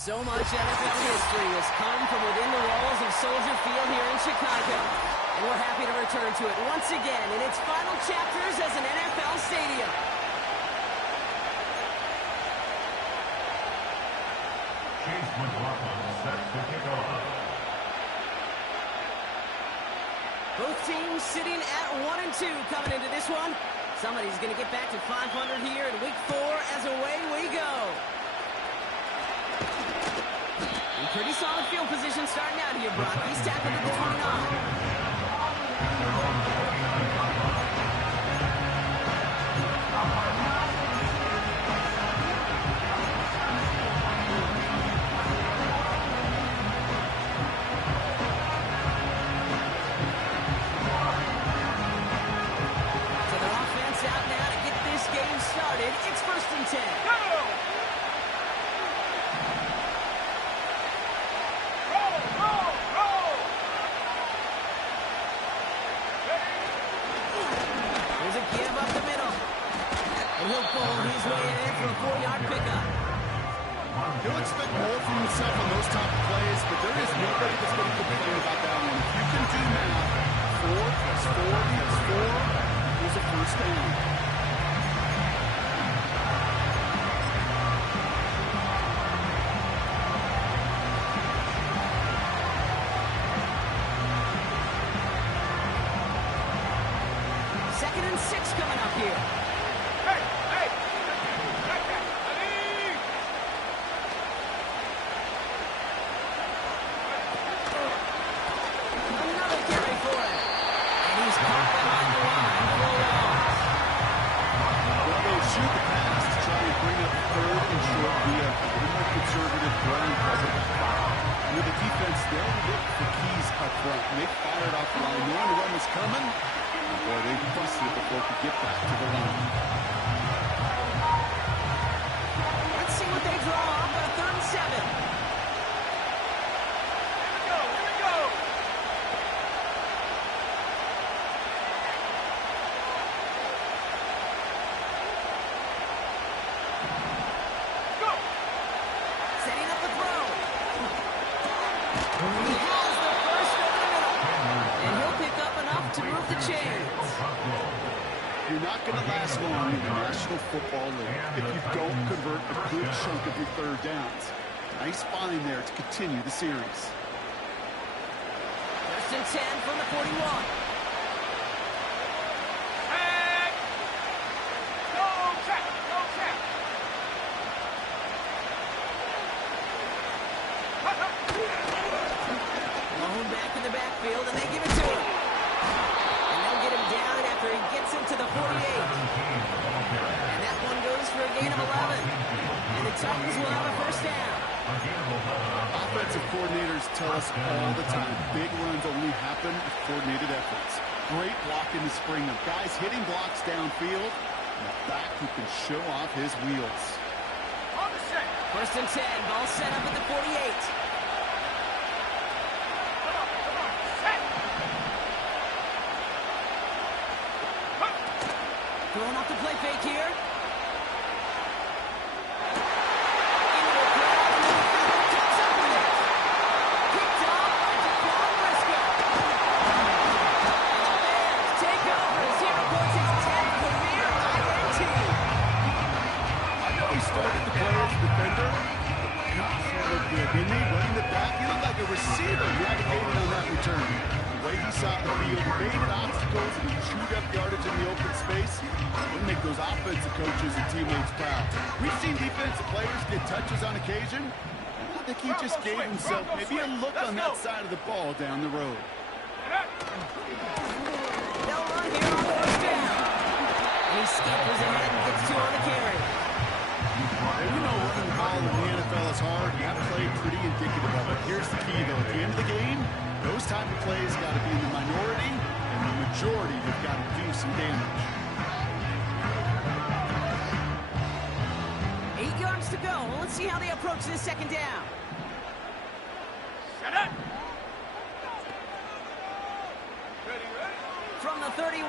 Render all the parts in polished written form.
So much NFL history has come from within the walls of Soldier Field here in Chicago. And we're happy to return to it once again in its final chapters as an NFL stadium. Chase McLaughlin sets the kickoff. Both teams sitting at 1-2 coming into this one. Somebody's going to get back to 500 here in week 4 as away we go. Pretty solid field position starting out here, Brock. He's tackled at the 29. So their offense out now to get this game started. It's 1st and 10. Go! He'll expect more from himself on those type of plays, but there is nobody that's going to complain about that one. If you can do math, 4 plus 4 plus 4 is a first down. Second and 6 coming up here. They fired off the line, knowing the run was coming. Boy, they busted it before it could get back to the line. Let's see what they draw up on 3rd and 7. Here we go. Go! Setting up the throw. He has the first over the middle. And he'll pick up enough to move the chains. You're not going to last long in the National Football League if you don't convert a good chunk of your 3rd downs. Nice find there to continue the series. 1st and 10 from the 41. Back in the backfield, and they give it to him. And they'll get him down after he gets into the 48. And that one goes for a gain of 11. And the Titans will have a first down. Offensive coordinators tell us all the time, big runs only happen with coordinated efforts. Great blocking to spring them. Guys hitting blocks downfield, and a back who can show off his wheels. 1st and 10, ball set up at the 48. Throwing off the play fake here. Into the crowd, and the comes up with it. Picked off by Jaquan Briscoe. And the Bears take over as he reports his 10th career INT. I know he started the play as a defender. He looked good, didn't he? Running the back, he looked like a receiver navigating on that return. The way he saw the field, evaded obstacles, and he chewed up yardage in the open space. Would make those offensive coaches and teammates proud. We've seen defensive players get touches on occasion. I think he just gave himself maybe a look on that side of the ball down the road. They'll run here on 1st down. And he scampers ahead and gets 2 on the carry. And you know running the ball in the NFL is hard. That play pretty indicative of it. Here's the key, though. At the end of the game, those type of plays got to be in the minority, and the majority have got to do some damage. 8 yards to go. Well, let's see how they approach this 2nd down. Set it. From the 31.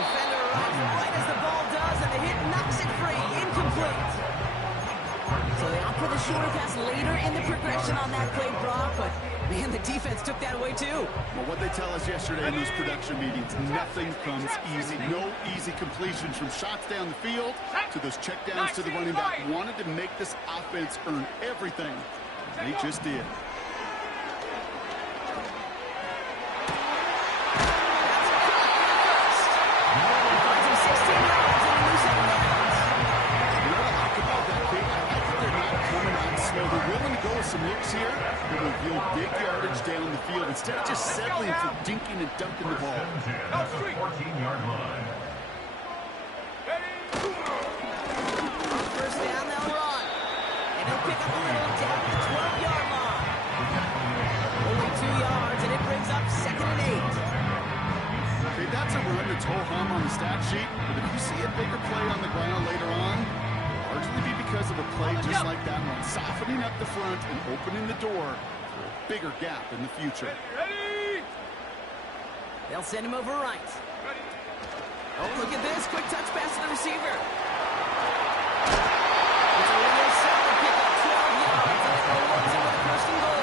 Defender arrives right as the ball does, and the hit knocks it free. Incomplete. So they shorter pass later in the progression on that play, Brock, but man, the defense took that away too. Well, what they tell us yesterday in those production meetings, nothing comes easy. No easy completions from shots down the field to those checkdowns to the running back. Wanted to make this offense earn everything. They just did. Some looks here that will yield big yardage down the field instead of just settling for dinking and dunking the ball. That's the 14-yard line. First down, they'll run. And he'll pick up a little down to the 12-yard line. Only 2 yards, and it brings up 2nd and 8. Okay, that's a run that's ho-hum on the stat sheet, but if you see a bigger play on the ground later on, largely be because of a play just like that one, softening up the front and opening the door for a bigger gap in the future. They'll send him over right. Oh, look at this. Quick touch pass to the receiver. It's a real solid pickup, 12 yards, and it rewards him with a first and goal.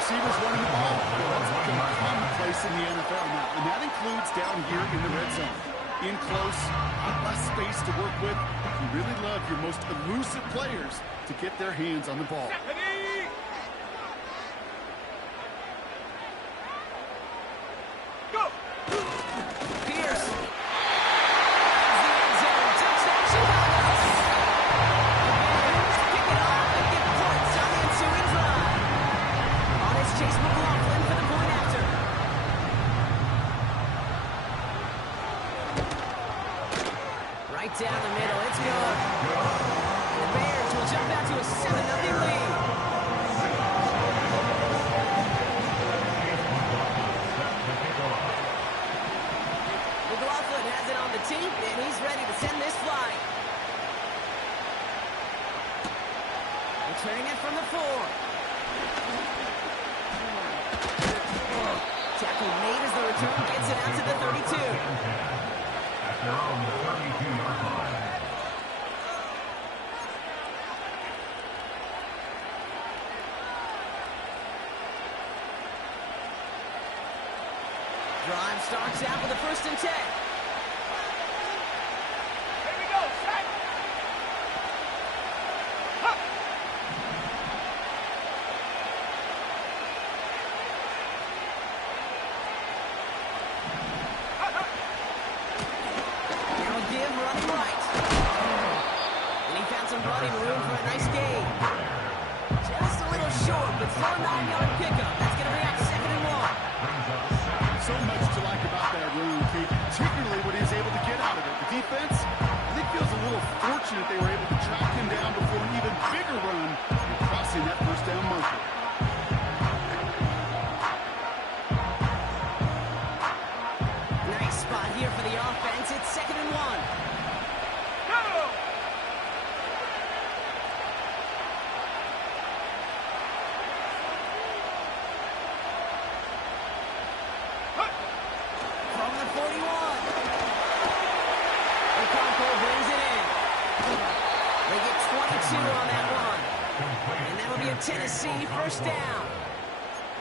Receivers running the ball. Well, that's become a commonplace in the NFL now, and that includes down here in the red zone. In close, less space to work with. You really love your most elusive players to get their hands on the ball. Go! Pierce. The end zone. Touchdown, Chicago. The Bears pick it off and get points on the ensuing drive. On his Chase McLaughlin for the point after. Right down the middle. It's good. And the Bears will jump out to a 7-0 lead. McLaughlin has it on the tee, and he's ready to send this flying. Returning it from the 4. Tackle made as the return gets it out to the 32. They're on the 32-yard line. Drive starts out with a 1st and 10. Here we go, set. Huh. Now a give running right. And he found some running room for a nice gain. Just a little short, but still a 9-yard pickup. That's going to bring out 2nd and 1. So much to like about that run, Keith, particularly what he was able to get out of it. The defense, I think, feels a little fortunate they were able to track him down before an even bigger run and crossing that 1st down marker. Nice spot here for the offense. It's 2nd and 1. Go! From the 41. Okonkwo brings it in. They get 22 on that run. And that'll be a Tennessee 1st down.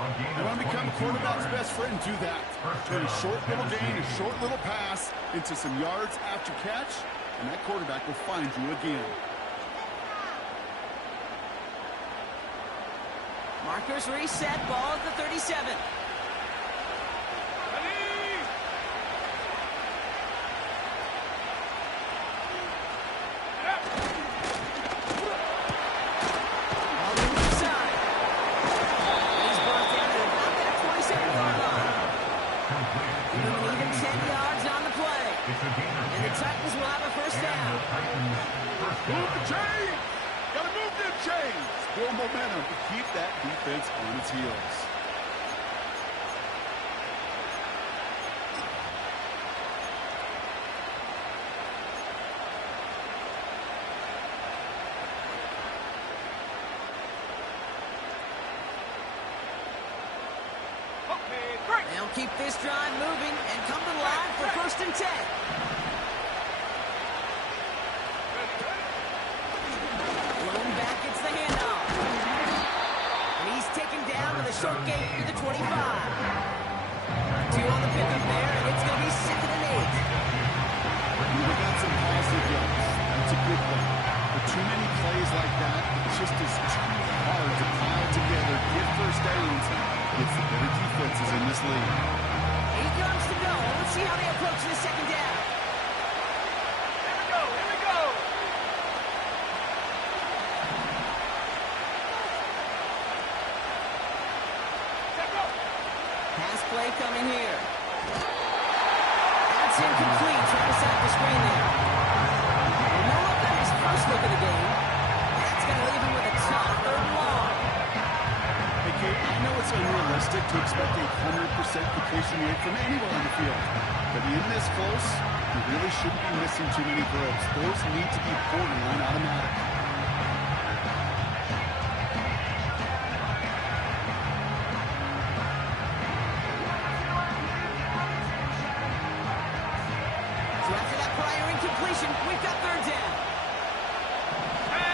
You want to become a quarterback's best friend, do that. Turn a short little gain, a short little pass into some yards after catch, and that quarterback will find you again. Markers reset, ball at the 37. Ready? Yep. Ball to the side. He's brought down at about that 27-yard line. Give him an even 10 yards on the play. And the Titans will have a 1st down. Move the chains! Gotta move them chains! Build momentum to keep that defense on its heels. Okay, great. They'll keep this drive moving and come to the line for 1st and 10. Blown back, it's the handoff. just is too hard to pile together, get first downs against the better defenses in this league. 8 yards to go. Let's see how they approach this second down. Here we go, here we go. Check up. Pass play coming here. That's incomplete. Trying to set up the screen there. No look on his first look of the game. That's going to leave him with a tough third and long. Hey, Kate, I know it's unrealistic to expect a 100% completion rate from anywhere on the field. But in this close, you really shouldn't be missing too many throws. Those need to be borderline automatic. So after that prior incompletion, we've got third down. And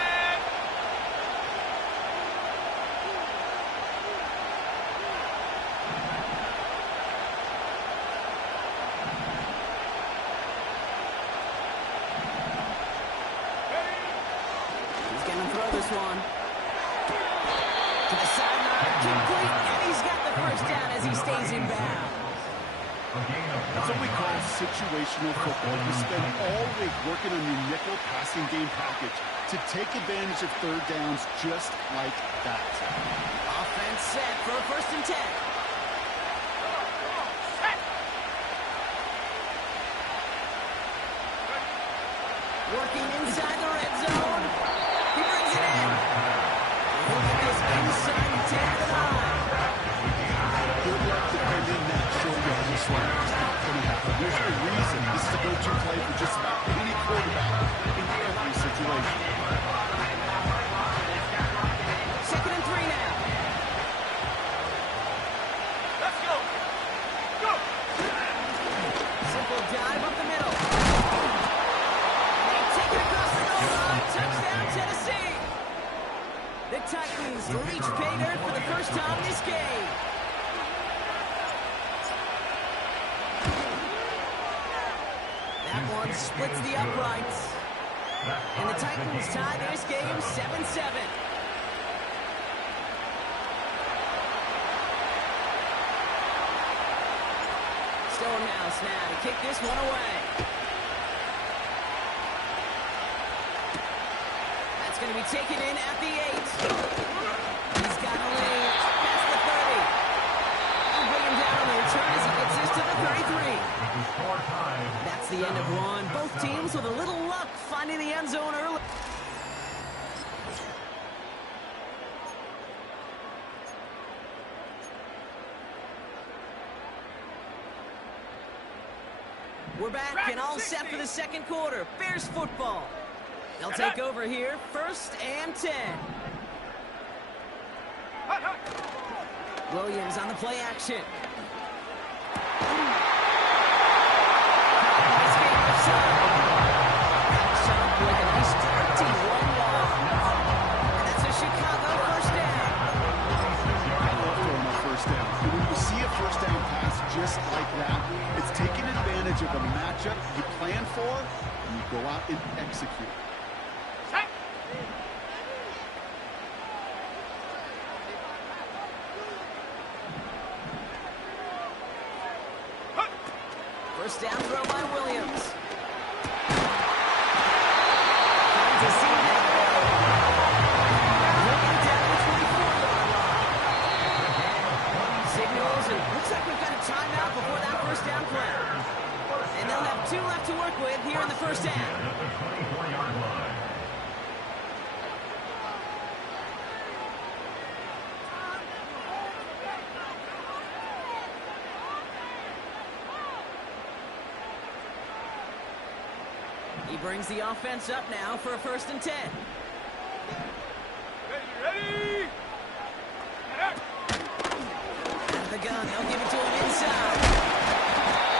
He's going to throw this one. To the sideline, complete, and he's got the first down as he stays in bounds. That's what we call situational football. You spend all week working on your nickel passing game package to take advantage of third downs just like that. Offense set for a 1st and 10. set. Working inside the red zone. He brings it in. Look at this inside the 10 to the 9. Good luck defending that short yardage slant. It's not going to happen. There's a reason this is a go-to play for just about any quarterback in every situation. 2nd and 3 now. Let's go. Go. Simple dive up the middle. And they take it across the goal line. Touchdown, Tennessee. The Titans reach pay dirt for the first time this game. That one splits the uprights. And the Titans tie this game 7-7. Stonehouse now to kick this one away. That's going to be taken in at the 8. He's got a lead past the 30. I'll bring him down on the return as he gets this to the 33. That's the end of one. Both teams with a little luck finding the end zone early. We're back and all set for the second quarter. Bears football. They'll take over here, 1st and 10. Hut, hut. Williams on the play action. Shut up with a nice 21-yard. And that's a Chicago first down. I love throwing a first down. And when you see a first down pass just like that, it's taking advantage of a matchup you plan for, and you go out and execute. Set. Hut. First down throw by Williams. Finds a seam there. Looking down the 24-yard line. Signals, and looks like we've got a timeout before that first down play. And they'll have 2 left to work with here in the first half. He brings the offense up now for a 1st and 10. Ready. Get up. Out of the gun, they'll give it to him inside.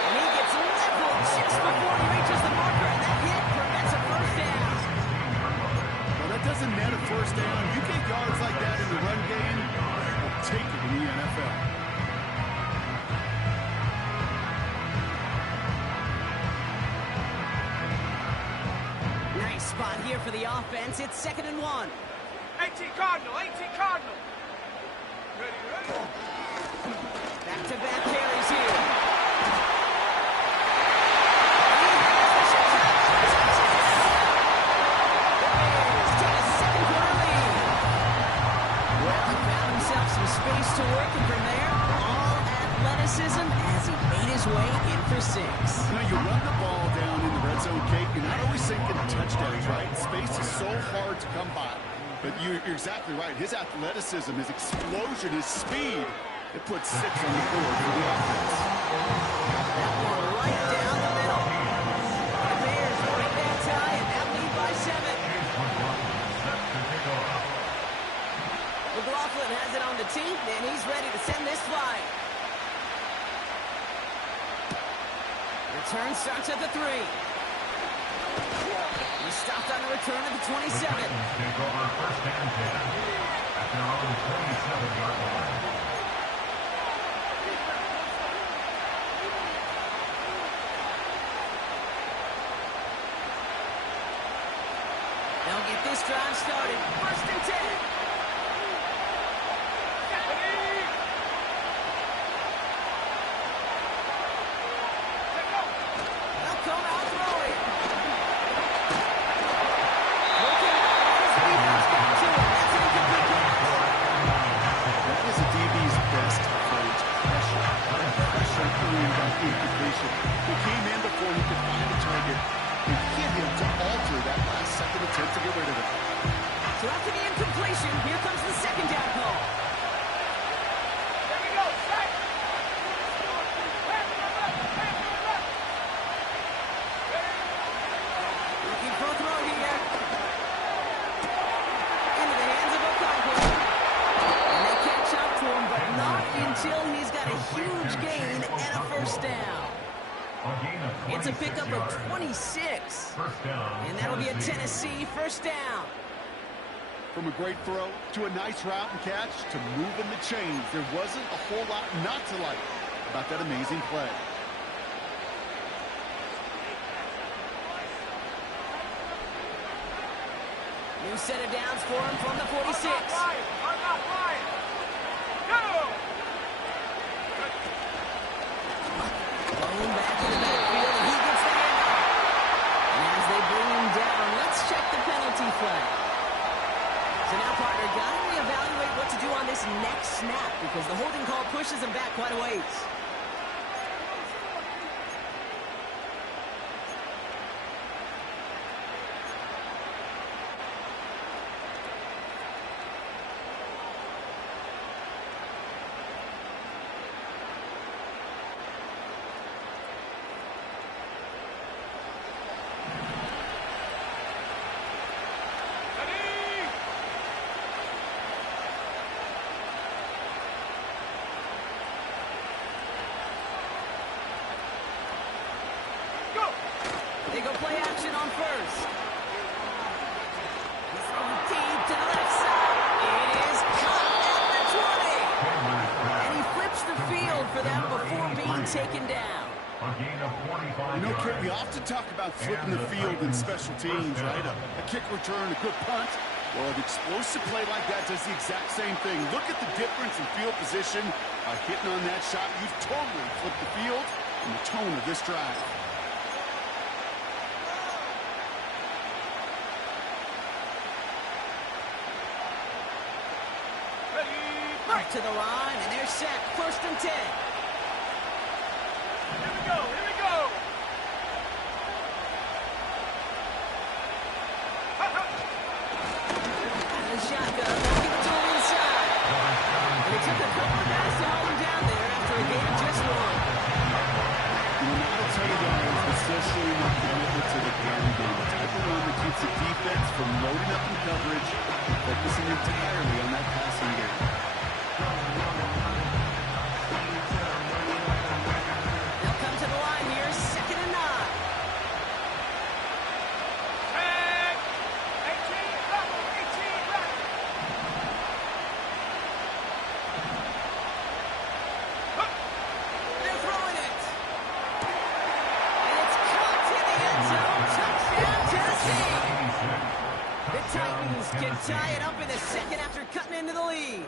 And he gets leveled just before he reaches the marker, and that hit prevents a first down. Well, that doesn't net a first down. You get yards like that in the run game, we'll take it in the NFL. Nice spot here for the offense. It's 2nd and 1. 18 Cardinal, 18 Cardinal. Ready, ready. Back-to-back carries here. Some space to work, and from there, all athleticism as he made his way in for 6. You know, you run the ball down in the red zone, Kate, you're not always thinking touchdowns, right? Space is so hard to come by. But you're exactly right. His athleticism, his explosion, his speed, it puts 6 on the board for the offense. That one right down the middle. The Bears break that tie and now lead by 7. McLaughlin has it on the tee, and he's ready to send this flying. Return starts at the 3. He stopped on the return at the 27. Take over first and 10 at their own 27-yard line. They'll get this drive started. First and 10. He came in before he could find a target and hit him to alter that last-second attempt to get rid of it. So after the incompletion, here comes the second down call. There we go, strike. Looking for a throw here. Into the hands of O'Connell. And they catch up to him, but not until he's got a huge gain and a first down. It's a pickup of 26. And that'll be a Tennessee first down. From a great throw to a nice route and catch to moving the chains, there wasn't a whole lot not to like about that amazing play. New set of downs for him from the 46. I'm not flying. Go! Going back to the backfield, and he gets the handoff. And as they bring him down, let's check the penalty flag. So now, partner, got to reevaluate what to do on this next snap because the holding call pushes him back quite a ways. They go play action on first. He's throwing deep to the left side. It is caught at the 20. And he flips the field for them before being taken down. You know, Kurt, we often talk about flipping the field in special teams, right? A kick return, a good punt. Well, an explosive play like that does the exact same thing. Look at the difference in field position. By hitting on that shot, you've totally flipped the field and the tone of this drive. Right to the line, and they're set. First and 10. Here we go, here we go. And the shotgun, they'll give it to him inside. And it took a couple of guys to hold him down there after a game just won. You know, I'll tell you guys, it's still showing up commitment to the ground game. The type of run that keeps the defense from loading up in coverage and focusing entirely on that passing game. They'll come to the line here, 2nd and 9. 18, level, 18, level. They're throwing it. And it's caught in the end zone. Touchdown, Tennessee. The Titans can tie it up in the second after cutting into the lead.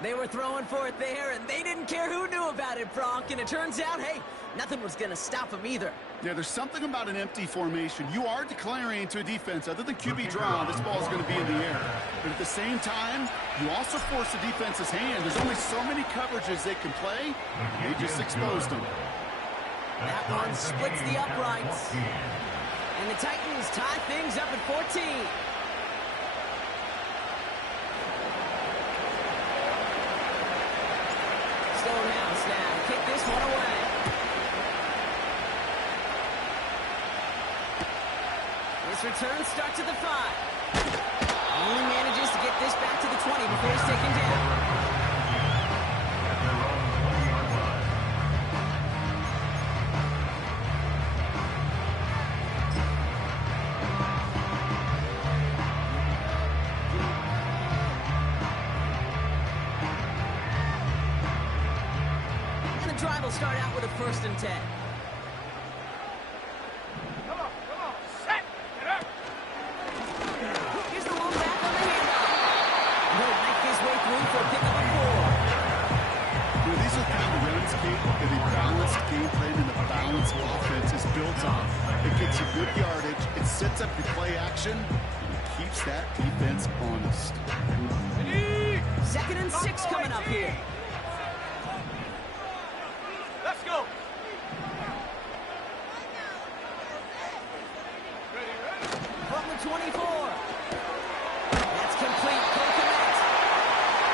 They were throwing for it there, and they didn't care who knew about it, Bronk. And it turns out, hey, nothing was going to stop them either. Yeah, there's something about an empty formation. You are declaring to a defense, other than QB draw, this ball is going to be in the air. But at the same time, you also force the defense's hand. There's only so many coverages they can play. They just exposed them. That one splits the uprights. And the Titans tie things up at 14. Stonehouse now to kick this one away. This return starts at the 5. Only manages to get this back to the 20 before he's taken down. Drive will start out with a 1st and 10. Come on, set, get up. Here's the long back on the handoff. He'll make his way through for a pickup of 4. These are kind of runs, Kate, that a balanced game plan and a balanced offense is built on. It gets you good yardage, it sets up your play action, and it keeps that defense honest. 2nd and 6 coming up here. Let's go. From the 24. That's complete. Coconut.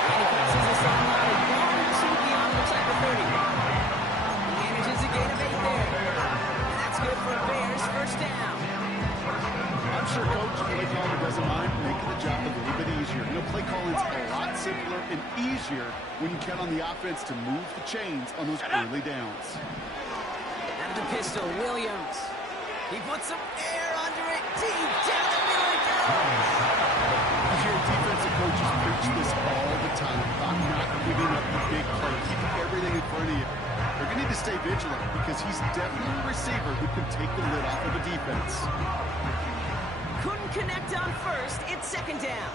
And he passes the sideline. Beyond looks like the 30. Manages a gain of 8 there. And that's good for a Bears 1st down. I'm sure Coach play caller doesn't mind making the job a little bit easier. You know, play calling's a lot simpler and easier when you count on the offense to move the chains on those early downs. Out of the pistol, Williams. He puts some air under it. Deep down the middle it goes. You hear defensive coaches preach this all the time about not giving up the big play, keeping everything in front of you. They're going to need to stay vigilant because he's definitely a receiver who can take the lid off of a defense. Couldn't connect on 1st. It's 2nd down.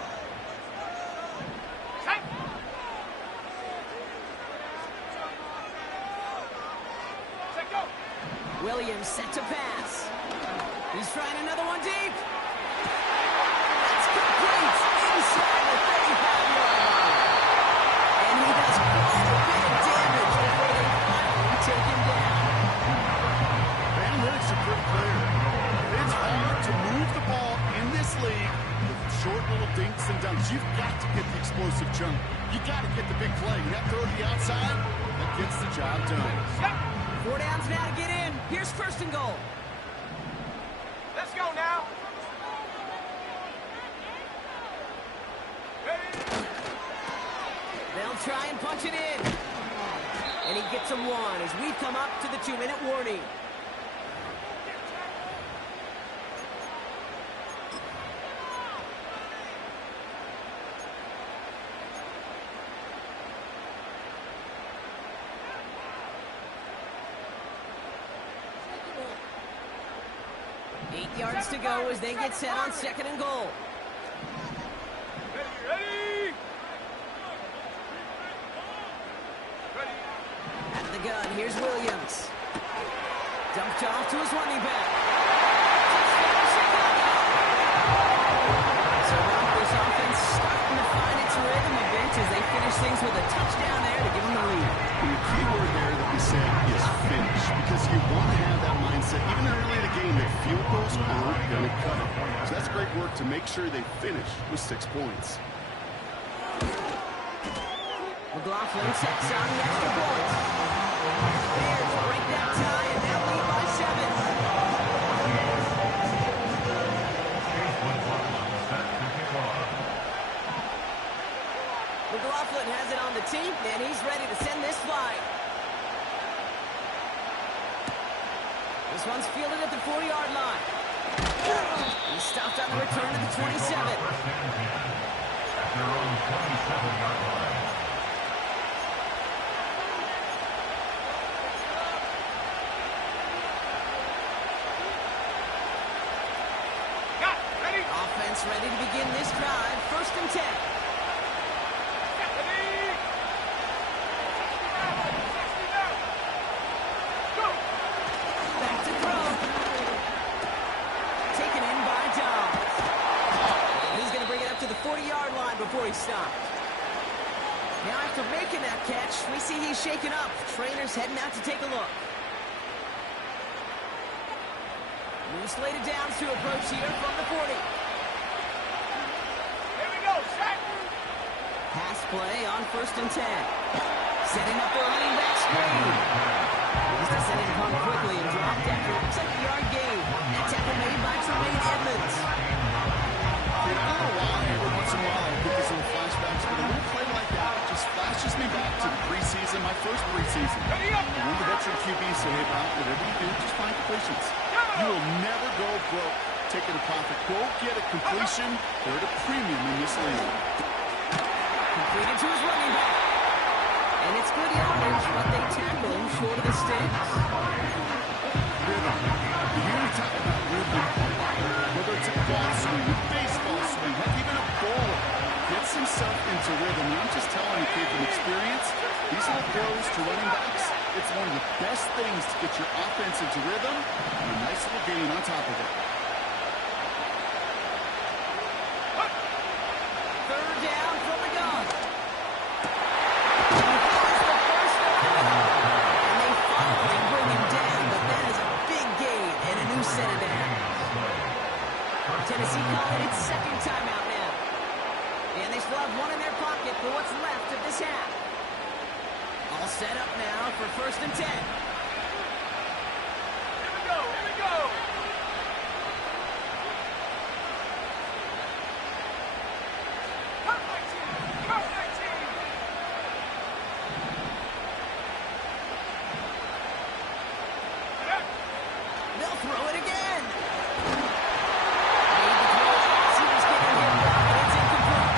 Set. Set, go. Williams set to pass. He's trying another one deep. That's complete. Inside the 35-yard line. And he does quite a bit of damage before they finally take him down. The analytics are pretty clear. It's hard to move the ball in this league with short little dinks and dunks. You've got to get the explosive jump. You got to get the big play. And that throw to the outside, that gets the job done. Set. 4 downs now to get in. Here's 1st and goal. Let's go now. Ready. They'll try and punch it in. And he gets him 1 as we come up to the 2-minute warning. Yards to go as they get set on 2nd and goal. Ready. Out of the gun, here's Williams. Dumped off to his running back. So now this offense starting to find its rhythm a bit as they finish things with a touchdown there to give them the lead. And the key word there that we said is finish, because you want to have that mindset, even early in the game, that field goals aren't going to cut it. So that's great work to make sure they finish with 6 points. McLaughlin sets on the extra point. Bears break that tie and now lead by 7. McLaughlin has it on the team, and he's ready to send this flying. This one's fielded at the 4-yard line. He's stopped on the return at the 27. At their own 27-yard line. Offense ready to begin this drive. 1st and 10. Back to throw. Taken in by Dobbs. He's going to bring it up to the 40-yard line before he stops. Now after making that catch, we see he's shaken up. Trainer's heading out to take a look. New slated downs to approach here from the 40. Here we go, set. Pass play on 1st and 10. Setting up the running back screen. He's descended upon quickly and dropped after it looks like a yard gain. That tackle made by Tremaine Edmonds. I don't know why, every once in a while I get these little flashbacks, but a little play like that just flashes me back to the preseason, my first preseason. Ready up. And when the veteran QB say, hey, Bob, whatever you do, just find completions. You will never go broke taking a profit. Go get a completion. They're at a premium in this league. Completed to his running back. And it's good yardage, but they tackle him short of the sticks. Rhythm. You hear me talk about rhythm. Whether it's a ball swing, a baseball swing, heck, even a bowler gets himself into rhythm. And I'm just telling you, kid, from experience, these little throws to running backs, it's one of the best things to get your offense into rhythm and a nice little gain on top of it. 3rd down from the gun. And he finds the first down. And they finally bring him down, but that is a big gain and a new set of downs. Tennessee calling its 2nd timeout now. And they still have one in their pocket for what's left of this half. All set up now for 1st and 10. Here we go, here we go. Cut 19, cut 19. They'll throw it again. Made the throw as he was getting hit, but it's incomplete.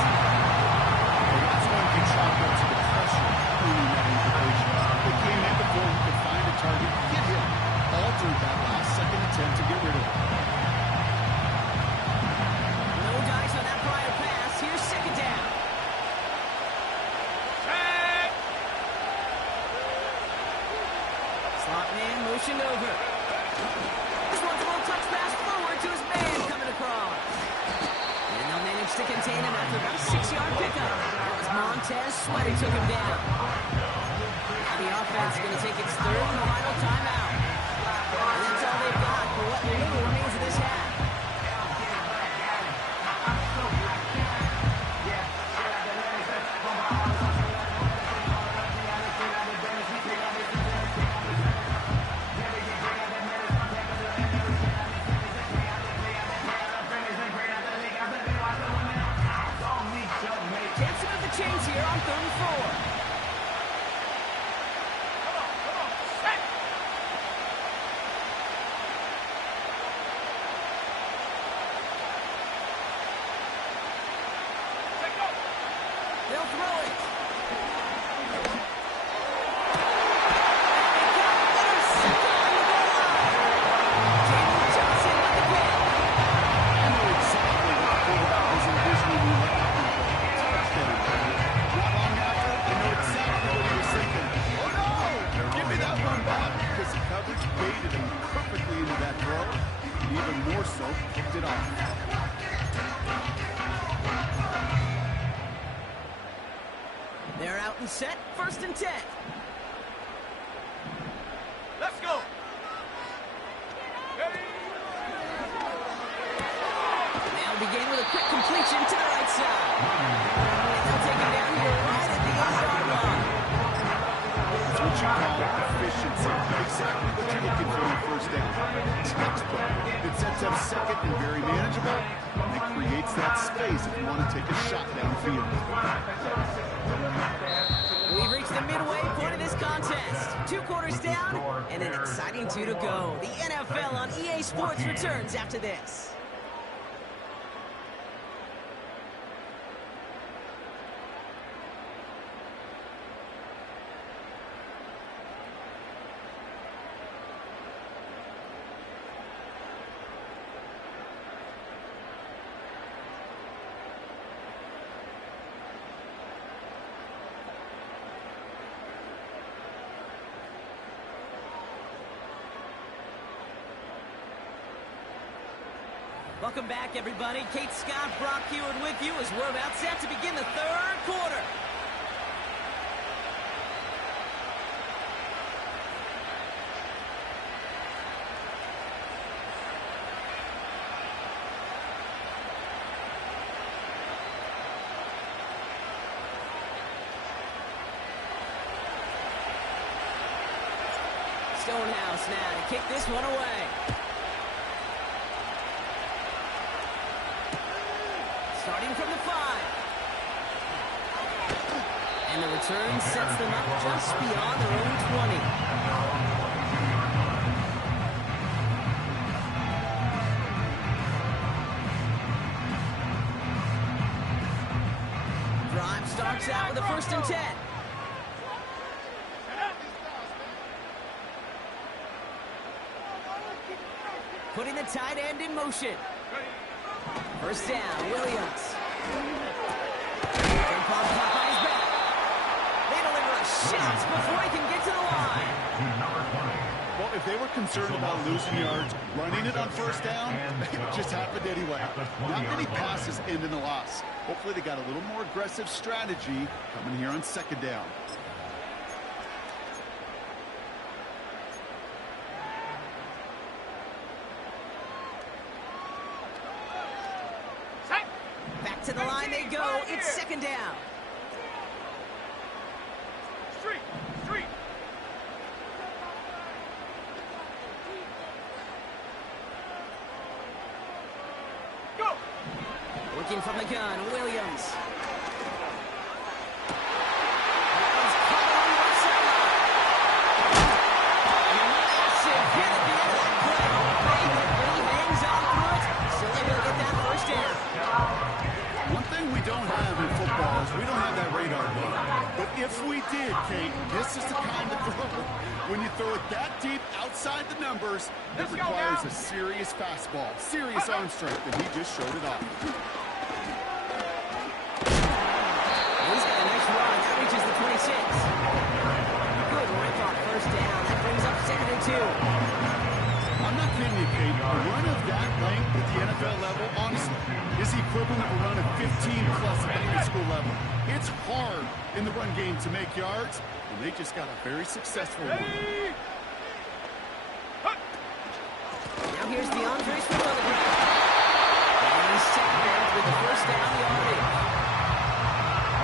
That's when you chalk up to the pressure proving that incompletion. They came in before he could find a target, hit him, altered that last-second attempt to get rid of it. No dice on that prior pass. Here's 2nd down. Set. Slot man motioned over. This one's a little touch pass forward to his man coming across. And they'll manage to contain him after about a 6-yard pickup. That was Montez Sweat who took him down. Now the offense is going to take its 3rd and final timeout. And that's all they've got for what little remains of this half. Can't move the chains here on 3rd and 4. Come on, set. Take off. They'll throw it. Johnson with the win. I know exactly what the quarterback was envisioning when he let that one go. Touchdown. Not long after, I know exactly what he was thinking. Oh, no! Give me that one back! Because the coverage baited him perfectly into that throw. And even more so, kicked it off. They're out and set. 1st and 10. Let's go. Ready. They'll begin with a quick completion to the right side. And they'll take him down here right at the 8-yard line. That's what you call efficiency. Exactly what you're looking for on 1st down. Textbook. It sets up 2nd and very manageable. And it creates that space if you want to take a shot downfield. We've reached the midway point of this contest. 2 quarters down and an exciting 2 to go. The NFL on EA Sports returns after this. Welcome back, everybody. Kate Scott, Brock Hewitt with you as we're about set to begin the third quarter. Stonehouse now to kick this one away. Starting from the 5. And the return sets them up just beyond their own 20. Drive starts out with a 1st and 10. Putting the tight end in motion. 1st down, Williams. Ping pong caught by his back. They deliver a shot before he can get to the line. Well, if they were concerned about losing yards, running it on 1st down, it just happened anyway. Not many passes end in a loss. Hopefully they got a little more aggressive strategy coming here on 2nd down. To the line they go. It's 2nd down. Street. Go. Looking from the gun, Williams. Massive hit at the end of that play. But he hangs on through it. Still able to get that 1st down. One thing we don't have in football is we don't have that radar gun. But if we did, Kate, this is the kind of throw. When you throw it that deep outside the numbers, it requires a serious fastball, serious arm strength, and he just showed it off. He's got a nice run. That reaches the 26. Good rip on 1st down. That brings up 2nd and 2. I'm not kidding you, Kate. A run of that length at the NFL level, honestly, is the equivalent of a run of 15-plus at the high school level. It's hard in the run game to make yards, and they just got a very successful one. Now here's DeAndre's from the ground. And he's tackled with the 1st down yardage.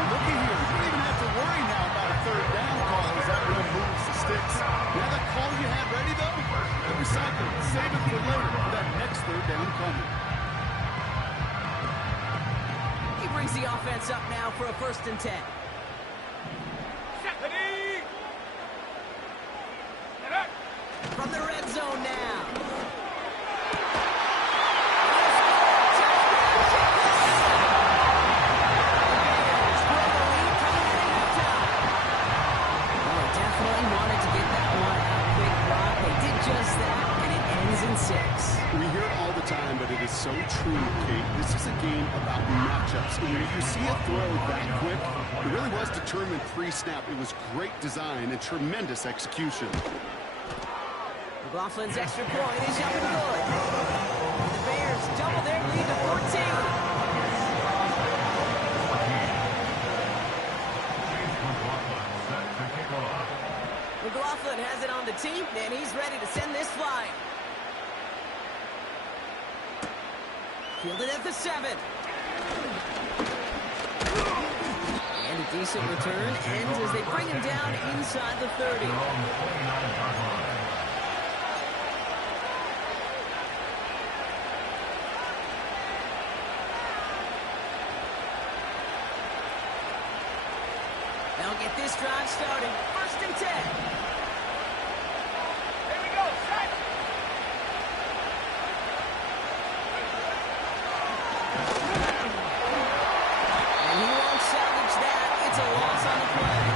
Looky here. You don't even have to worry now about a 3rd down call as that run moves the sticks. Now that call you had ready, though, recycle it. Save it for later for that next 3rd down coming. He brings the offense up now for a 1st and 10. From the red zone now. Definitely wanted to get that one out quick, Brock. They did just that, and it ends in 6. We hear it all the time, but it is so true, Kate. This is a game about matchups. And when you see a throw that quick, it really was determined pre-snap. It was great design and tremendous execution. McLaughlin's extra point is up and good. The Bears double their lead to 14. McLaughlin has it on the tee, and he's ready to send this flying. Fielded at the 7. And a decent return ends as they bring him down inside the 30. They'll get this drive started. 1st and 10. Here we go. Set. And he won't salvage that. It's a loss on the play.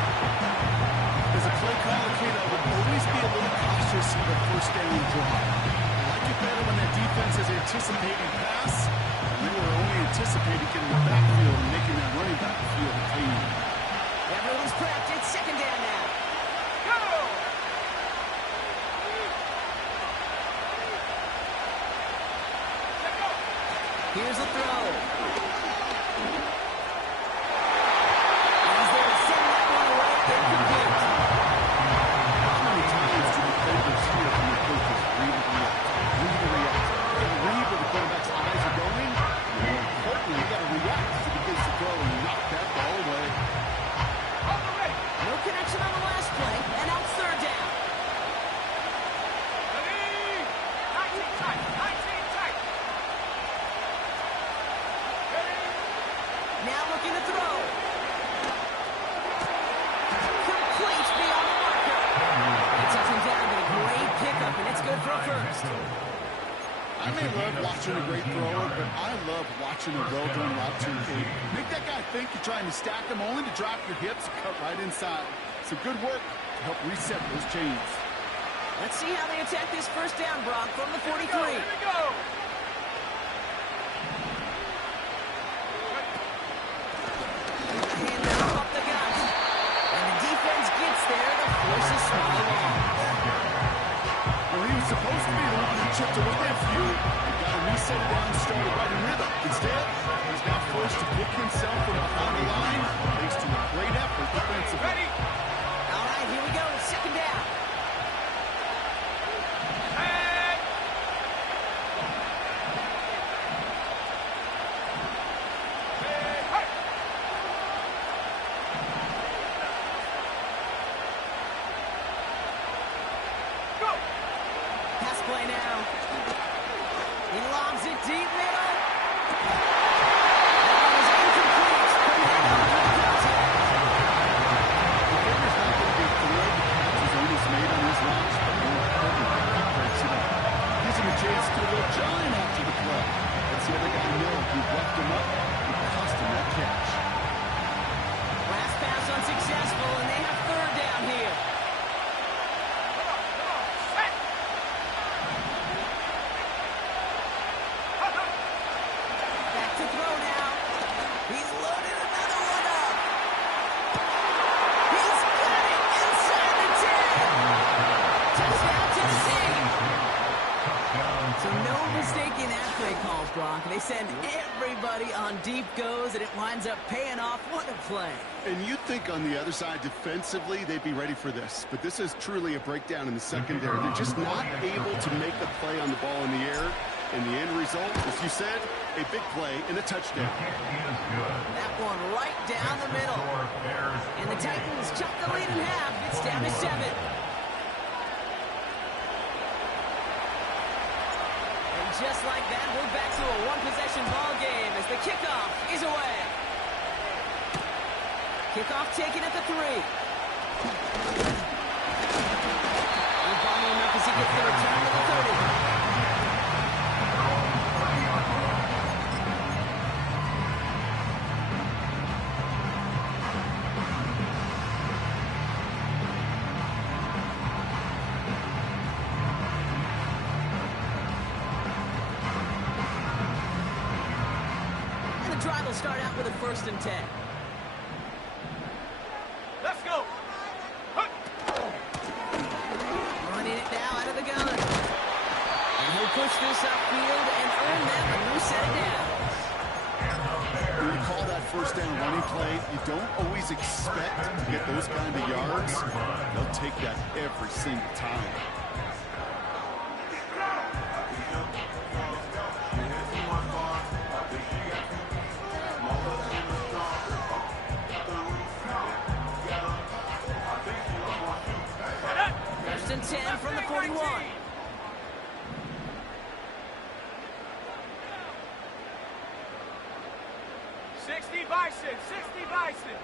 As a play caller, Kate, I would always be a little cautious of the 1st down draw. I like it better when that defense is anticipating pass. And they were only anticipating getting the backfield and making that running back field clean. Everyone's prepped. It's 2nd down now. Go. Let go. Here's the throw. He's there to send that one away. Incomplete. How many times do defenders hear from their coaches, read and react, read and react? They read where the quarterback's eyes are going. More importantly, you got to react as he begins to throw and knock that ball away. No connection on the last play, and now it's third down. Ready? 19 tight. 19 tight. Ready? Now looking to throw. Complete beyond the marker. He took him down, but a great pickup, and it's good for a first. I may love watching a great thrower, but I love watching a well-done route to the make that guy think you're trying to stack him, only to drop your hips, cut right inside. Some good work to help reset those chains. Let's see how they attack this first down, Brock, from the 43. Here we go. Hand it off the gun. And the defense gets there to force a small ball. Well, he was supposed to be the one who chipped away a few. He got a reset down, started right in rhythm. Instead, he's now forced to pick himself from behind the line, thanks to a great effort defensively. Ready? All right, here we go. Second down. And hey. Go. Pass play now. He lobs it deep middle. That was incomplete. Couldn't hang on to the contact. Defender's not going to be thrilled the catch was almost made on his launch, but more importantly, he breaks it up. Gives him a chance to do a little giant after the play. Lets the other guy know who roughed him up and cost him that catch. Last pass unsuccessful, and they have third down here. Come on. Set. Back to throw now. He's loaded another one up. He's got it inside the 10. Touchdown, Tennessee. So no mistaking that play calls, Brock. They send everybody on deep goes, and it winds up paying off. What a play. And you'd think on the other side defensively they'd be ready for this, but this is truly a breakdown in the secondary. They're just not able to make a play on the ball in the air, and the end result, as you said, a big play and a touchdown. That one right down the middle. And the Titans chop the lead in half. It's down to 7. And just like that, we're back to a one-possession ball game as the kickoff is away. Kickoff taken at the 3. And following up as he gets the return to the 30. And the drive will start out with a 1st and 10. Let's go. Running it now out of the gun. And he'll push this upfield and earn them a new set of downs. When you call that first down running play, you don't always expect to get those kind of yards. They'll take that every single time. First and 10 from the 41. Bison. 60 Bison.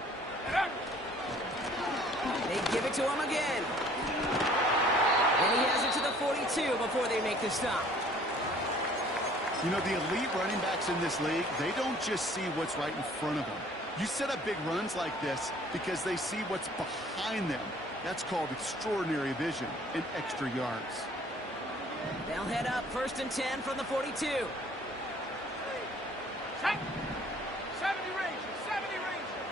They give it to him again. And he has it to the 42 before they make the stop. You know, the elite running backs in this league, they don't just see what's right in front of them. You set up big runs like this because they see what's behind them. That's called extraordinary vision and extra yards. They'll head up 1st and 10 from the 42. Check. 70 Ranger. 70 Ranger.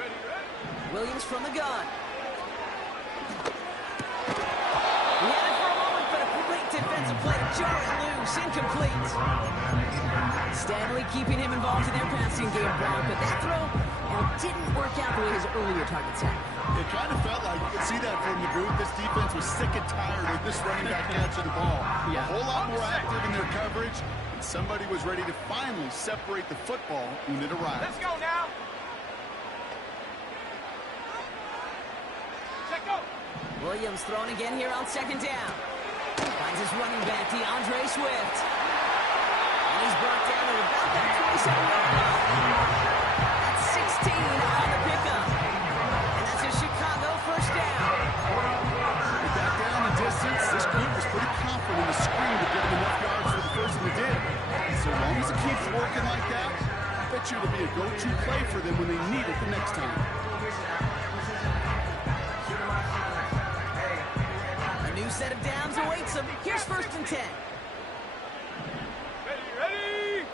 Ready. Williams from the gun. He had it for a moment, but a great defensive play to Jarring loose, incomplete. Stanley keeping him involved in their passing game, Brown, but that throw didn't work out the way his earlier targets had. It kind of felt like, you could see that from the booth, this defense was sick and tired of this running back catching the ball. A whole lot more active in their coverage, and somebody was ready to finally separate the football when it arrived. Let's go now. Check go. Williams throwing again here on second down. Finds his running back, DeAndre Swift. And he's brought down at about that 27-yard line. That's 16 on the pickup. And that's a Chicago first down. With that down the distance, this group was pretty confident in the screen to get him enough yards for the first one it did. So long as it keeps working like that, I bet you it'll be a go-to play for them when they need it the next time. A new set of downs awaits them. Here's first and 10. Ready.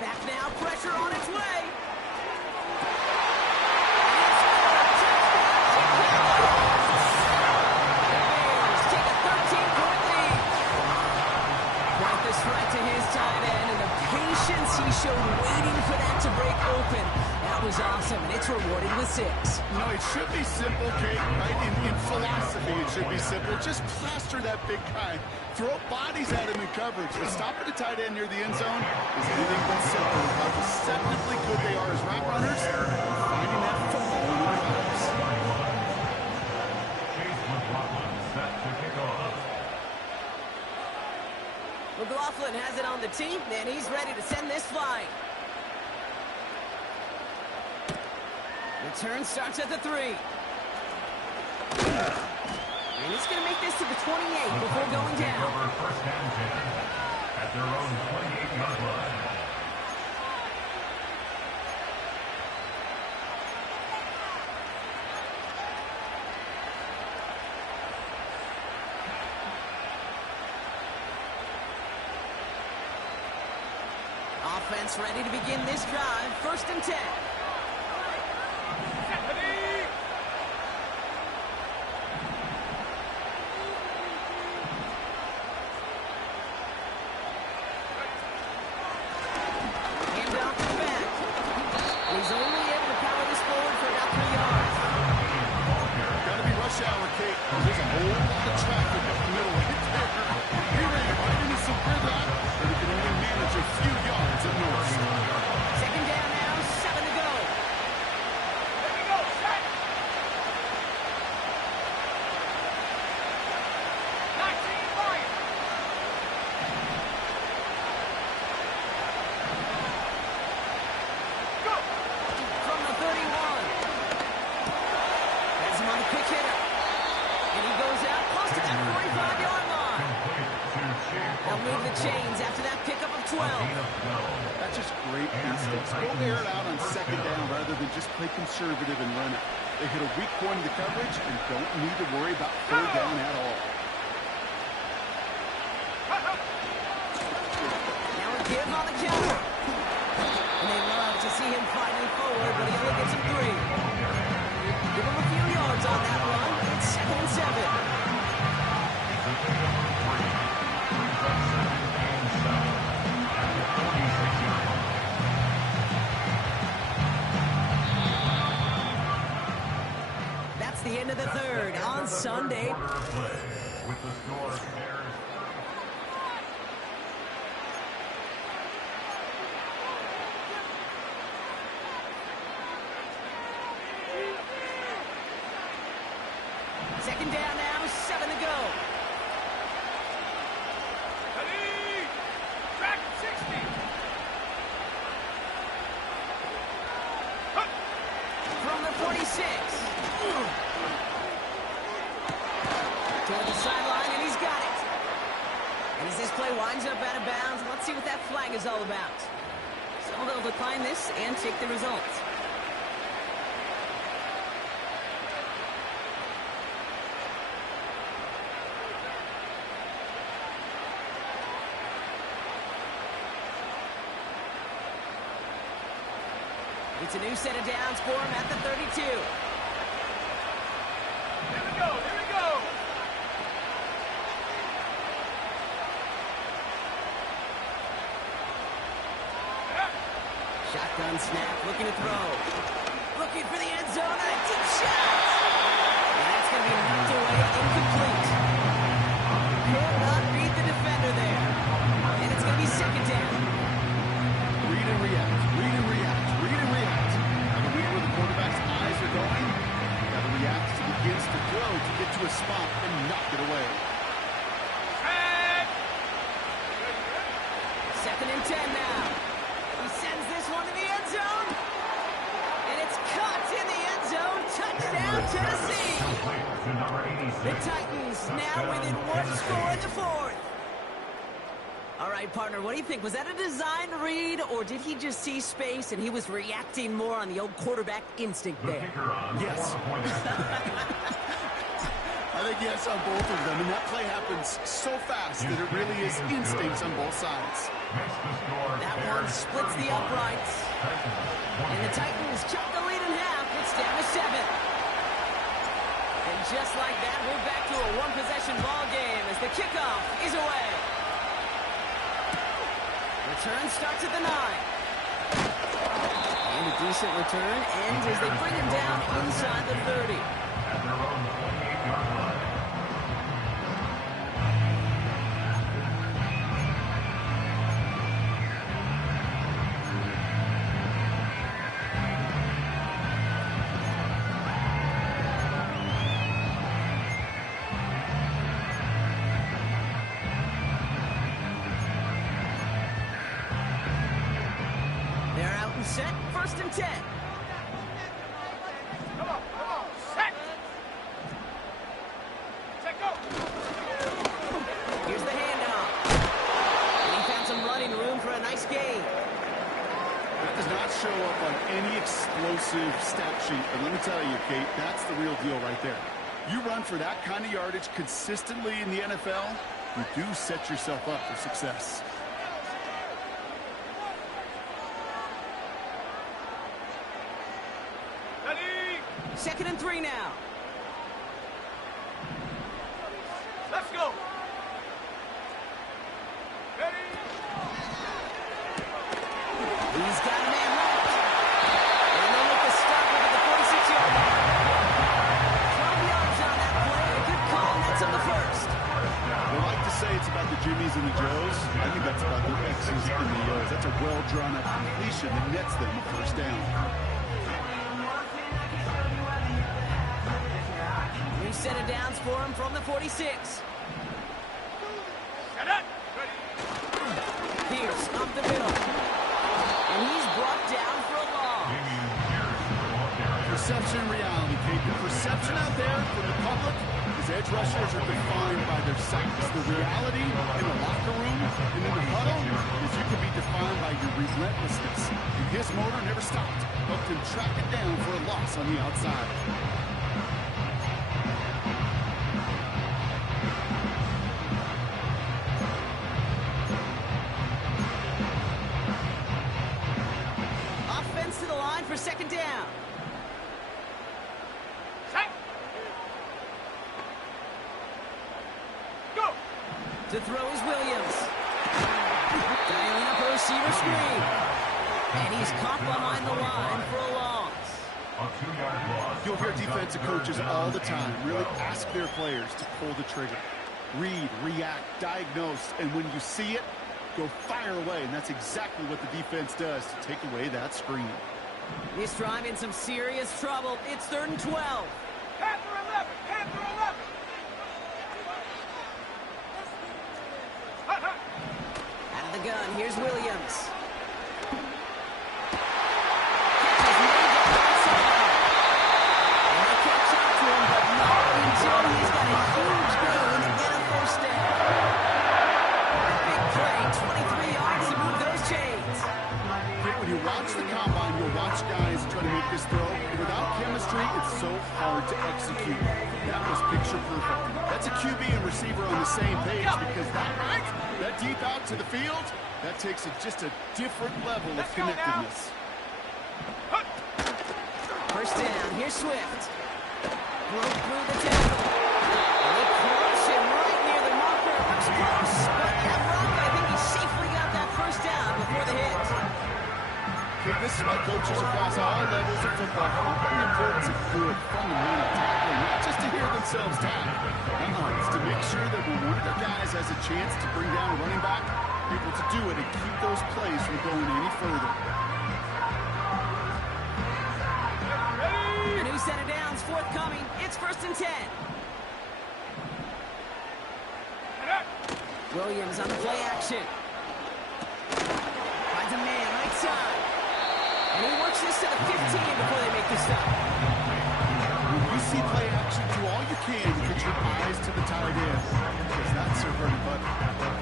Back now, pressure on its way. Bears take a 13-point lead. Brought this right to his tight end, and the patience he showed waiting for that to break open. That was awesome, and it's rewarded with 6. You know, it should be simple, Kate, right? In philosophy, it should be simple. Just plaster that big guy. Throw bodies at him in coverage. But stopping the tight end near the end zone is anything but simple. How deceptively good they are as route runners, and finding that football in their lives. Chase McLaughlin set to kick off. McLaughlin has it on the tee, and he's ready to send this flying. Return starts at the 3. And he's going to make this to the 28 before going down. Over first and 10 at their own 28-yard line. Offense ready to begin this drive. First and 10. That's just great instincts. Go air it out on second down rather than just play conservative and run it. They hit a weak point in the coverage and don't need to worry about third down at all. Now a give on the counter. And they love to see him fighting forward, but he only gets him 3. Give him a few yards on that run. It's 2nd and 7. That's the end of the 3rd on Sunday. With the score, Second down now, 7 to go. Track 60. From the 46. Toward the sideline, and he's got it. And as this play winds up out of bounds, let's see what that flag is all about. So they'll decline this and take the results. It's a new set of downs for him at the 32. Here we go. Shotgun snap, looking to throw. Looking for the end zone, and a deep shot. And that's going to be knocked away, incomplete. Could not beat the defender there. And it's going to be second down. Read and react, read and react, read and react. Have a read where the quarterback's eyes are going. Got to react as he begins to throw to get to a spot and knock it away. Second and 10 now. He sends this one to the end zone. And it's caught in the end zone. Touchdown, Tennessee. The Titans now within one score in the fourth. All right, partner, what do you think? Was that a design read, or did he just see space and he was reacting more on the old quarterback instinct there? Yes. I think yes on both of them, and that play happens so fast that it really is instincts on both sides. That one splits the uprights. And the Titans chop the lead in half. It's down to 7. And just like that, we're back to a one-possession ball game as the kickoff is away. Return starts at the 9. And a decent return ends as they bring him down inside the 30. At their own 28-yard line. They're out and set. First and 10. Come on, set. Set, go. Here's the handoff. And he found some running room for a nice gain. That does not show up on any explosive stat sheet, but let me tell you, Kate, that's the real deal right there. You run for that kind of yardage consistently in the NFL, you do set yourself up for success. Ready? Second and 3 now. Let's go. Ready? He's got a man left. And they'll make the stop at the 46-yard line. 12 yards on that play. A good call, and that's on the first. We like to say it's about the Jimmies and the Joes. I think that's about the X's and the O's. That's a well-drawn-up completion that nets them a first down. Set of downs for him from the 46. Set it. Ready? Pierce up the middle. And he's brought down for a loss. Perception and reality, Kate. The perception out there from the public is edge rushers are defined by their sacks. The reality in the locker room and in the huddle is you can be defined by your relentlessness. And his motor never stopped. Helped him track it down for a loss on the outside. Offense to the line for second down. Set. Go. To throw is Williams. Dialing up a receiver screen. And he's caught behind the line for a loss. A 2-yard loss. You'll hear defensive coaches all the time really ask their players to pull the trigger. Read, react, diagnose, and when you see it, go fire away. And that's exactly what the defense does to take away that screen. This drive in some serious trouble. It's 3rd and 12. Panther 11. Panther 11. Out of the gun, here's Williams. And they catch up to him, but not until he's got a huge gain and a first down. Big play, 23 yards to move those chains. When you watch the combine, you'll watch guys try to make this throw. Without chemistry, it's so hard to execute. That was picture perfect. That's a QB and receiver on the same page because that deep out to the field, that takes just a different level of connectedness. First down, here's Swift. Broke through the tackle. And they close him right near the marker. Looks close, but that run, I think he safely got that first down before the hit. Kate, this is why coaches across all levels of football have the importance of good, fundamental tackling, not just to hear themselves tackle. It's to make sure that when one of their guys has a chance to bring down a running back, able to do it and keep those plays from going any further. A new set of downs forthcoming. It's 1st and 10. Williams on the play action. Finds a man right side. And he works this to the 15 before they make the stop. When you see play action, do all you can to get your eyes to the tight end. Because that's their bread and butter.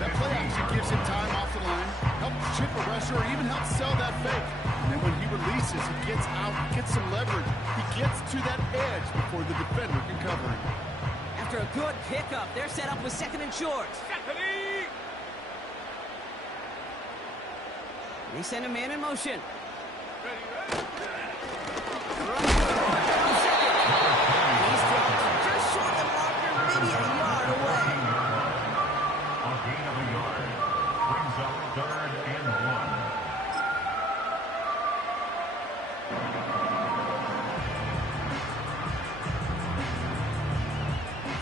That play action gives him time off the line, helps chip a rusher, or even helps sell that fake. And then when he releases, he gets out, gets some leverage. He gets to that edge before the defender can cover him. After a good pickup, they're set up with 2nd and short. They send a man in motion. He's dropped just short of the marker, maybe a yard away. A gain of a yard. Brings up 3rd and 1.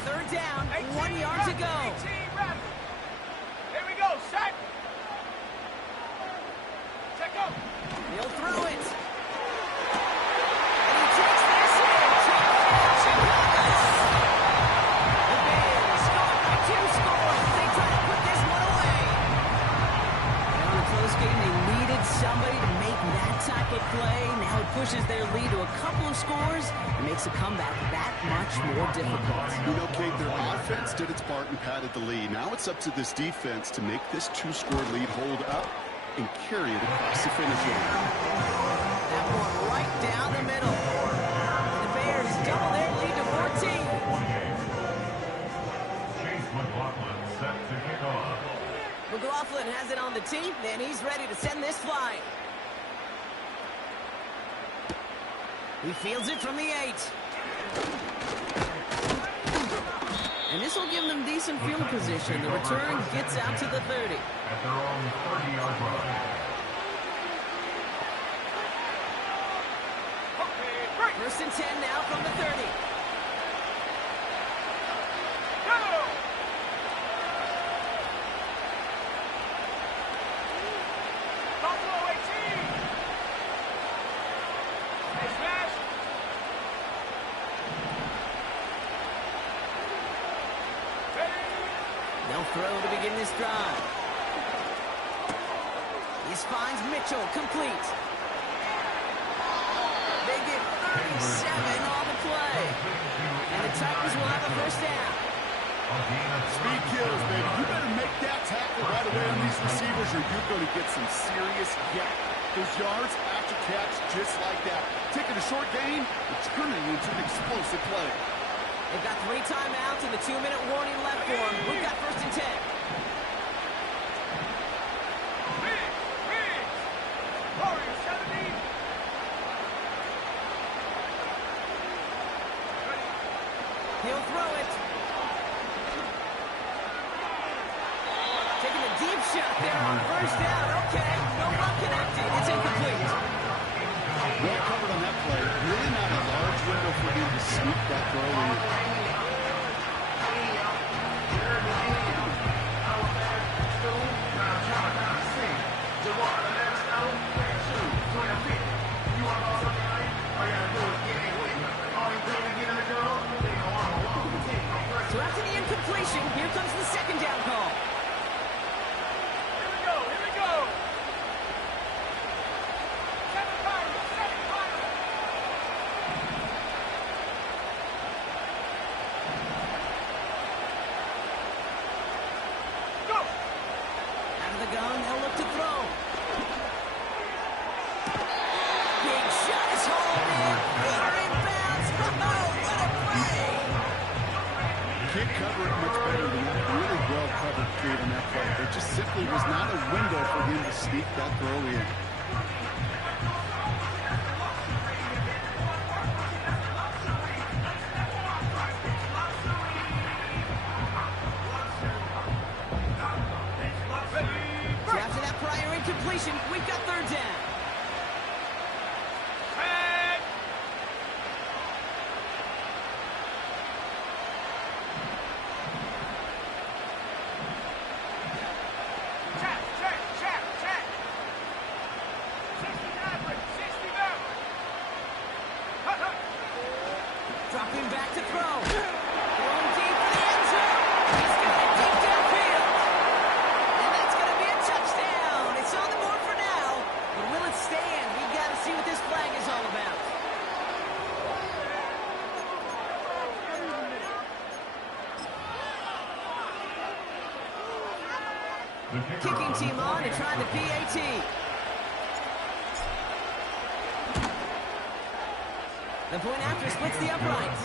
3rd down, 1 yard to go. Here we go, set. Check up. He'll throw it. And he takes this in. The Bears scored by 2 scores. They try to put this one away. And in a close game, they needed somebody to make that type of play. Now it pushes their lead to a couple of scores and makes a comeback that much more difficult. You know, Kate, their offense did its part and padded the lead. Now it's up to this defense to make this 2-score lead hold up and carry it across the finish line. That one right down the middle. The Bears double their lead to 14. 1. Chase McLaughlin set to kick off. McLaughlin has it on the tee, and he's ready to send this flying. He fields it from the 8. And this will give them decent field position. The return gets out to the 30. At their own 30-yard line. Okay, 1st and 10 now from the 30. go. Buffalo 18. Hey, smash. They'll throw to begin this drive. This finds Mitchell complete. They get 37 on the play. And the Titans will have a 1st down. Speed kills, baby. You better make that tackle right away on these receivers or you're going to get some serious yak. Those yards after catch just like that. Taking a short gain and turning it into an explosive play. They've got 3 timeouts and the 2-minute warning left for them. We've got 1st and 10. Warriors 70. He'll throw it. Taking a deep shot there on 1st down. Okay, no run connected. It's incomplete. Well covered on that play. Really not a large window for him to sneak that throw in. So after the incompletion, here comes the 2nd down call. Here we go. Seven Pirates. Go. Out of the gun, they'll look to throw. Big shot is hauled in. Feet in bounds. Oh, what a play! Can't cover it much better than that. Really well covered kid on that play. There just simply was not a window for him to sneak that throw in. So after that prior incompletion, we've got 3rd down. Kicking team on to try the PAT. The point after splits the uprights.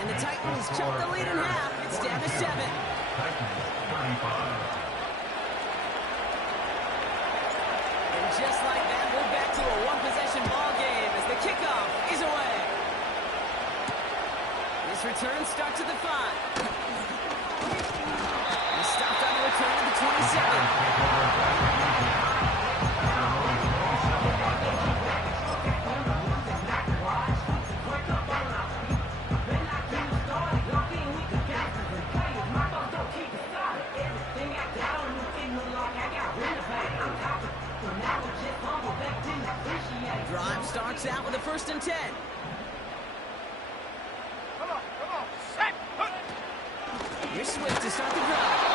And the Titans chop the lead in half. It's down to 7. Titans 35. And just like that, we're back to a one-possession ball game as the kickoff is away. This return starts at the 5. He stopped on the return at the 27. Drive starts out with a 1st and 10. Come on, set. Here's Swift to start the drive.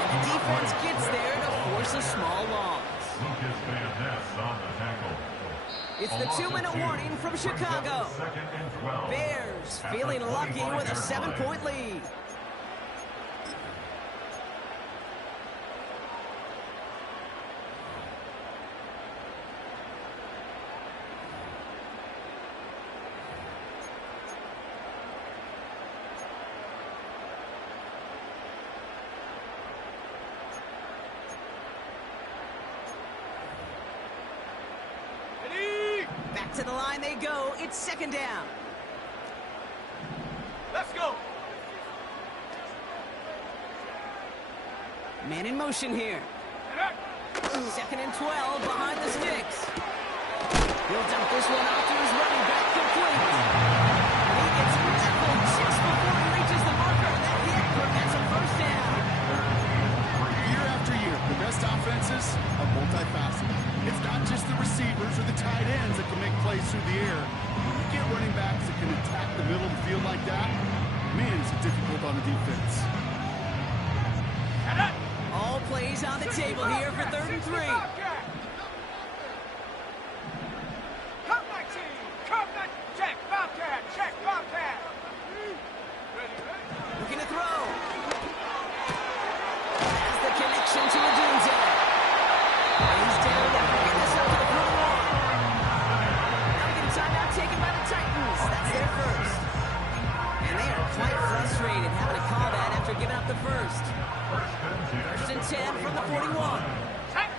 And the defense gets there to force a small loss. Lucas Van Ness on the tackle. It's the 2-minute warning from Chicago. Second and 12. Bears feeling lucky with a 7-point lead. Back to the line they go. It's 2nd down. Let's go. Man in motion here. 2nd and 12 behind the sticks. He'll dump this one out to his running back complete. He gets tackled just before he reaches the marker. That hit prevents a 1st down. Year after year, the best offenses are multifaceted. It's not just the receivers or the tight ends that can make plays through the air. When you get running backs that can attack the middle of the field like that, man, it's difficult on the defense. All plays on the table here for 3rd and 3. Come back, team. Come back. Check, Bobcat. Check, Bobcat. Ready. Looking to throw. Has the connection to a Doomsday. He's down after getting this up to the 41. Now we get a timeout taken by the Titans. That's their 1st. And they are quite frustrated having to call that after giving up the 1st. 1st and 10 from the 41. Hurt.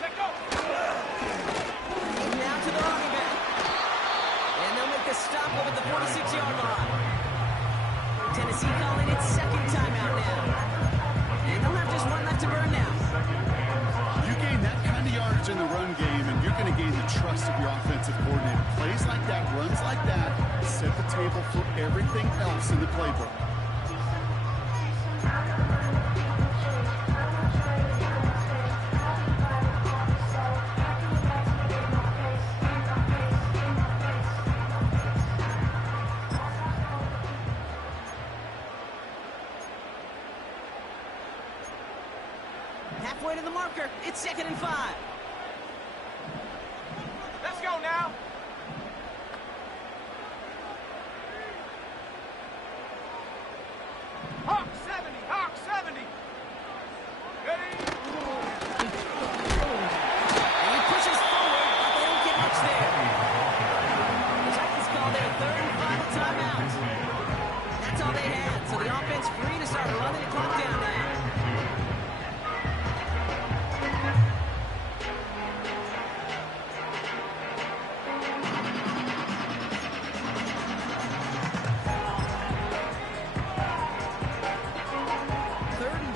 Check, go. Now to the running back. And they'll make the stop over the 46-yard line. Tennessee calling its 2nd timeout now. And they'll have just one left to burn now. You gain that kind of yardage in the run game, and you're going to gain the trust of your offensive coordinator. Plays like that, runs like that, set the table for everything else in the playbook. Halfway to the marker. It's 2nd and 5. Let's go now. Hawk 70. Ready. And he pushes forward, but they don't get much there. The Titans call their 3rd and final timeout. That's all they had, so the offense free to start running the clock down now.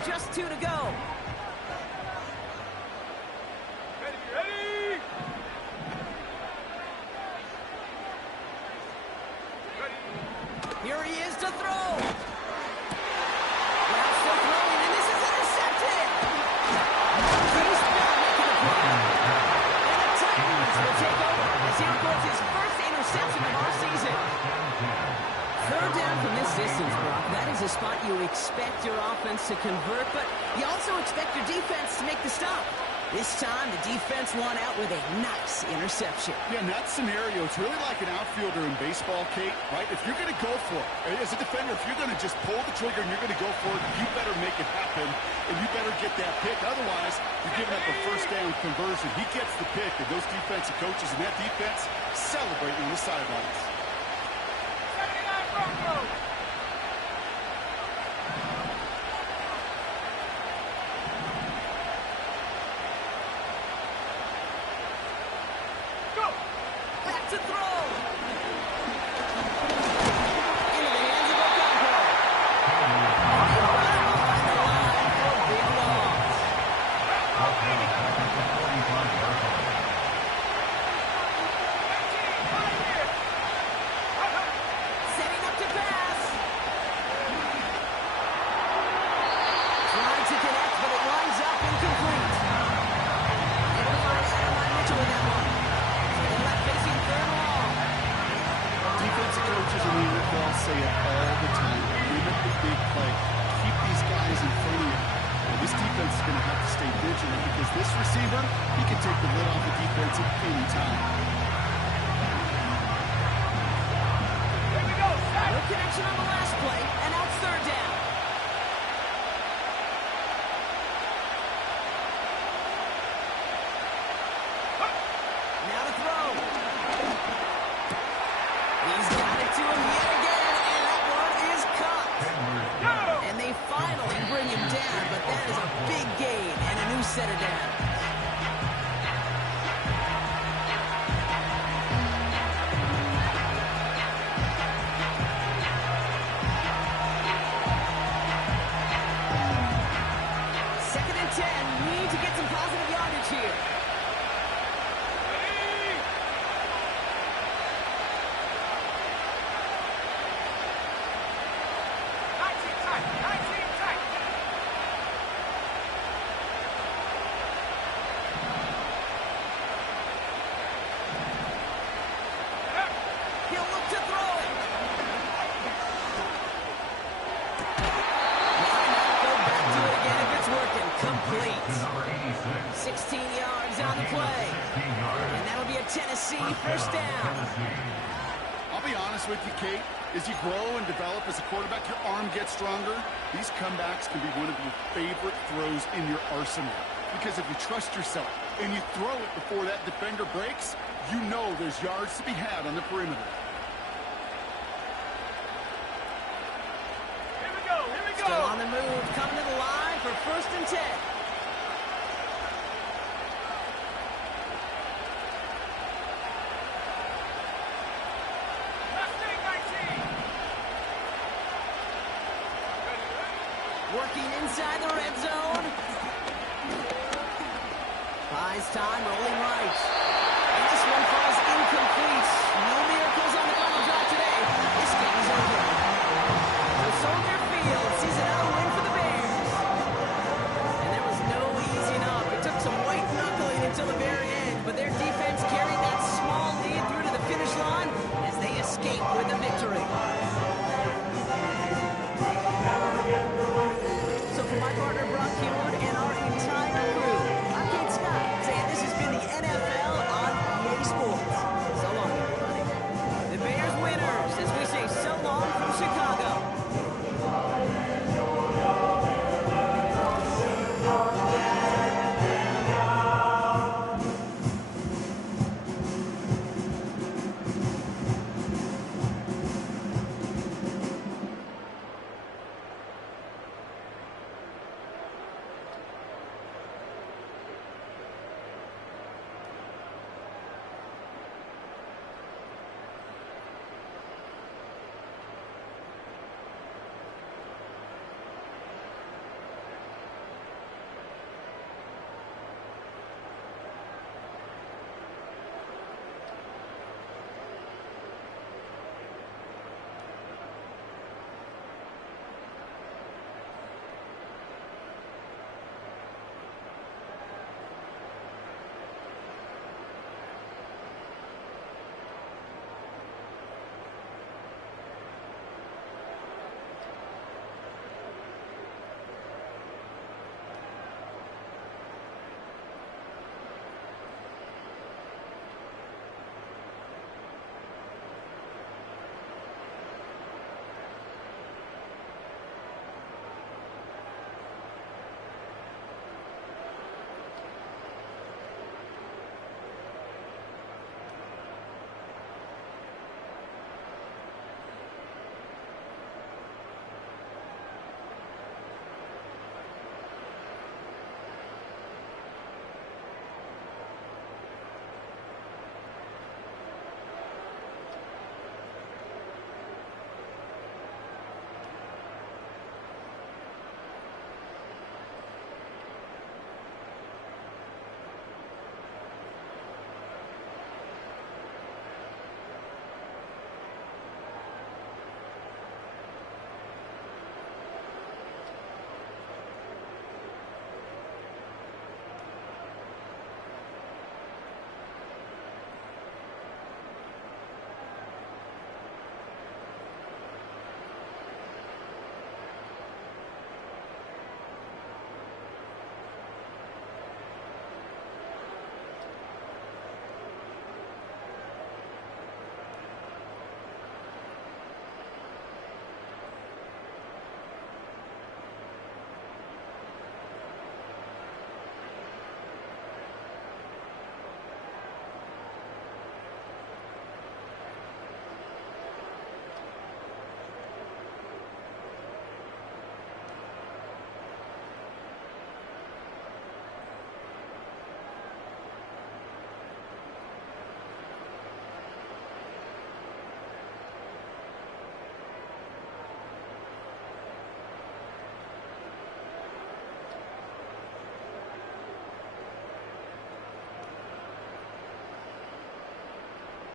Just 2 to go. Ready. Here he is to throw. Now still throwing, and this is intercepted. He's not making a play. And the Titans will take over as he records his 1st interception of our season. 3rd down from this distance, Brock. That is a spot you expect your offense to convert, but you also expect your defense to make the stop. This time, the defense won out with a nice interception. Yeah, in that scenario, it's really like an outfielder in baseball, Kate, right? If you're going to go for it, as a defender, if you're going to just pull the trigger and you're going to go for it, you better make it happen, and you better get that pick. Otherwise, you're giving up a first down conversion. He gets the pick, and those defensive coaches and that defense celebrating on the sidelines. 79 Broncos. Back to throw. Into the hands of Ocampo. And they run it behind the line for a big loss. Setting up to pass. Trying to connect, but it winds up incomplete. Able to find Adam Mitchell with that one. Second left facing third and long. Defensive coaches in the NFL say it all the time. Limit the big play. Keep these guys in front of you. And this defense is going to have to stay vigilant because this receiver, he can take the lid off the defense at any time. Here we go. Set. No connection on the last play, and now it's third down. Now to throw. He's got it to him yet again, and that one is caught. And they finally bring him down, but that is a big gain and a new set of downs. Second and 10, need to get some positive yardage here. Ready. 19 tight. 19 tight. He'll look to throw it. Why not go back to it again if it's working? Complete. Number 86. 16 yards on the play. 16 yards. And that'll be a Tennessee first down. I'll be honest with you, Kate. As you grow and develop as a quarterback, your arm gets stronger. These comebacks can be one of your favorite throws in your arsenal. Because if you trust yourself and you throw it before that defender breaks, you know there's yards to be had on the perimeter. Here we go. Here we go. Still on the move, coming to the line for first and 10. Last thing, 19. Ready, ready. Working inside the red zone. Buys time, rolling right. And this one falls incomplete.